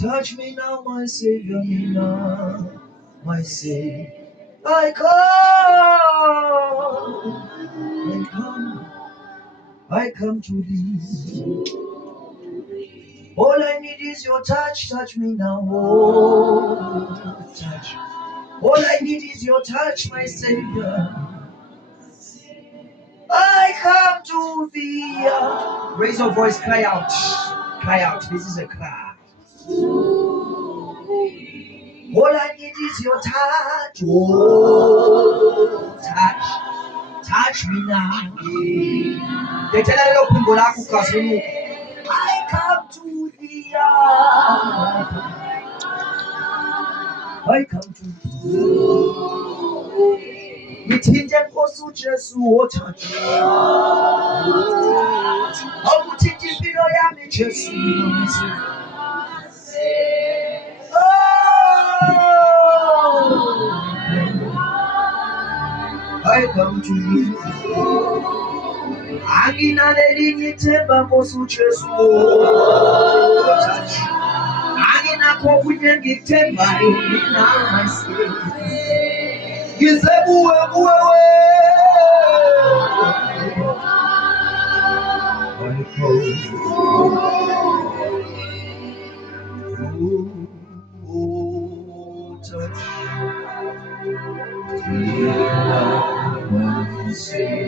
Touch me now, my Savior, me now, my Savior. I come to thee. All I need is your touch me now. Oh, touch. All I need is your touch, my Savior. I come to thee. Raise your voice, cry out. Cry out. This is a cry. All I need is your touch. Oh, touch me now. I come to thee. I come to thee. Ngithinte Nkosi Jesu touch. Awuthinte impilo yami Jesu. I come to you. Anginaleli ngithemba Nkosi uJesu touch. Anginakho kunye ngikuthembayo mina myself. Ngize kuwe touch me, Savior.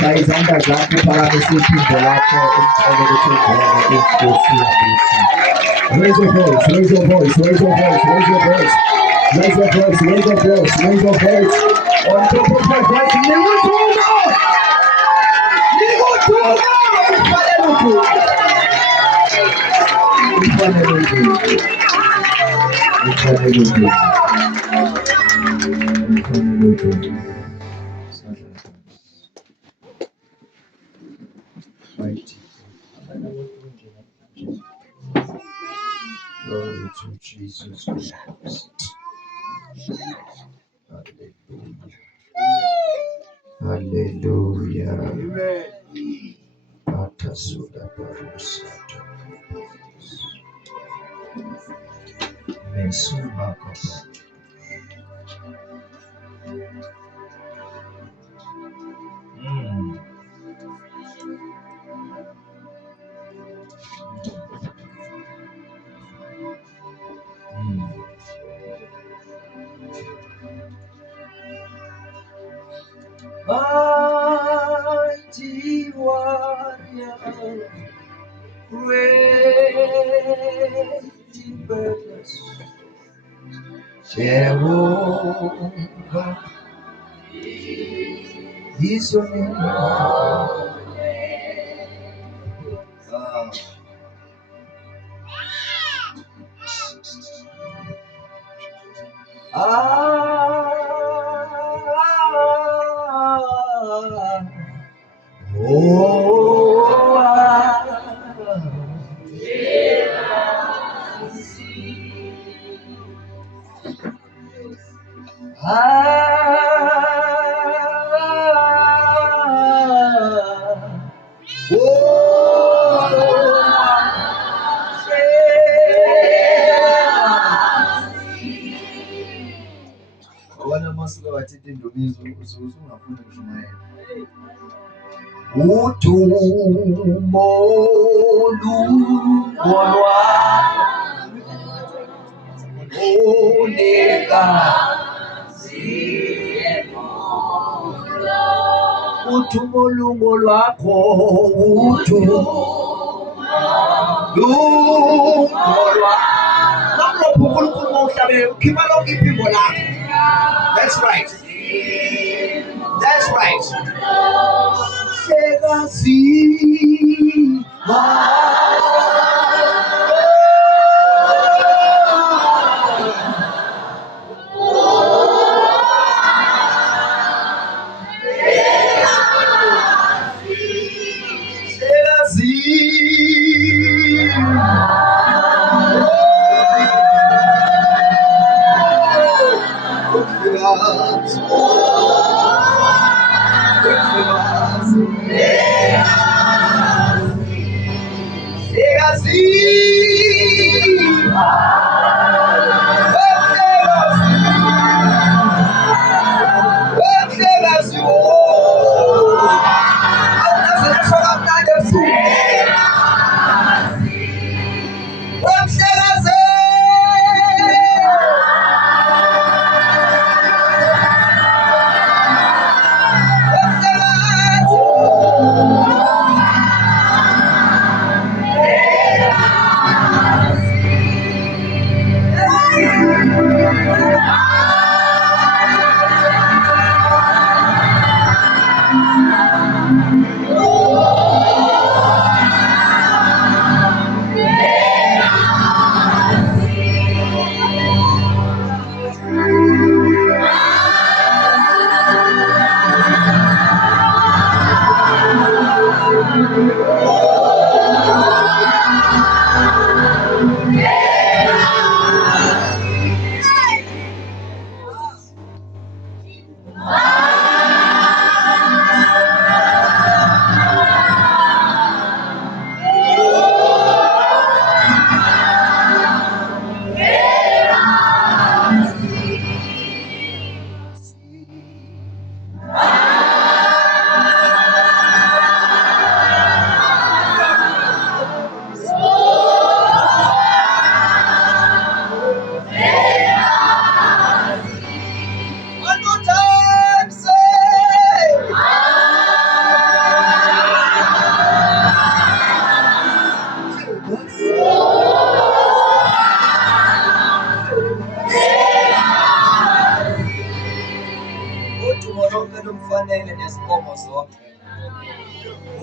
Saizanda zake para tumbo lako umpeleke tumbo. Raise your voice, raise your voice, raise your voice, raise your voice, raise your voice, raise your voice, raise your voice. On top of your voice, glory to Jesus Christ. Hallelujah. Hallelujah. Atasuda Barusata. Mesuma Kapa. Mighty warrior, great in purpose, Jehovah is your name. indumizo uzungafuni kushumayela. Udumo lungolwa udumo lungolwakho udumo lungolwa namlopho uNkulunkulu mawuhlabele ukhipha lonke iphimbo lakho. That's right. That's right.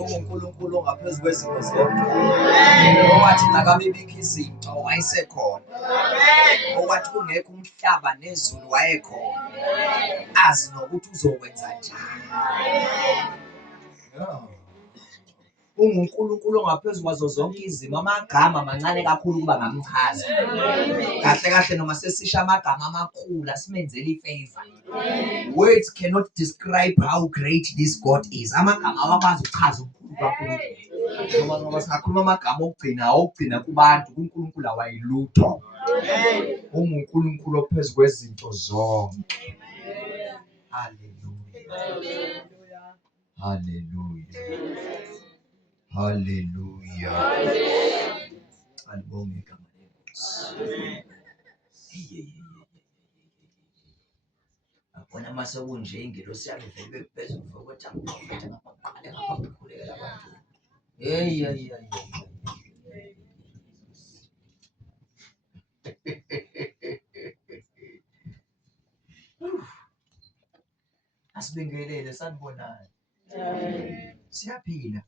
uNkulunkulu ongaphezu kwezimo zonke, okwathi nakabibikho izinto wayesekhona, okwathi kungekho umhlaba nezulu wayekhona, azi nokuthi uzokwenza njani. UNkulunkulu ongaphezu kwazo zonke izimo, amagama amancane kakhulu ukuba ngamchaza. Kahle kahle noma sesisho amagama amakhulu asimenzele ifavor. Words cannot describe how great this God is. Amagama awakwazi ukuchaza ubukhulu kaNkulunkulu. Noma singakhuluma amagama okugcina kubantu, uNkulunkulu awayilutho. UNkulunkulu ophezu kwezinto zonke. Hallelujah. Hallelujah. Hallelujah. Alibonge igama lenkosi. Abona mase kunje ingelosi yami vele phezulu ukuthi angiphethe ngapaqale ngabaphulekela abantu. Hey. Asibingelele sanibonani. Siyaphila.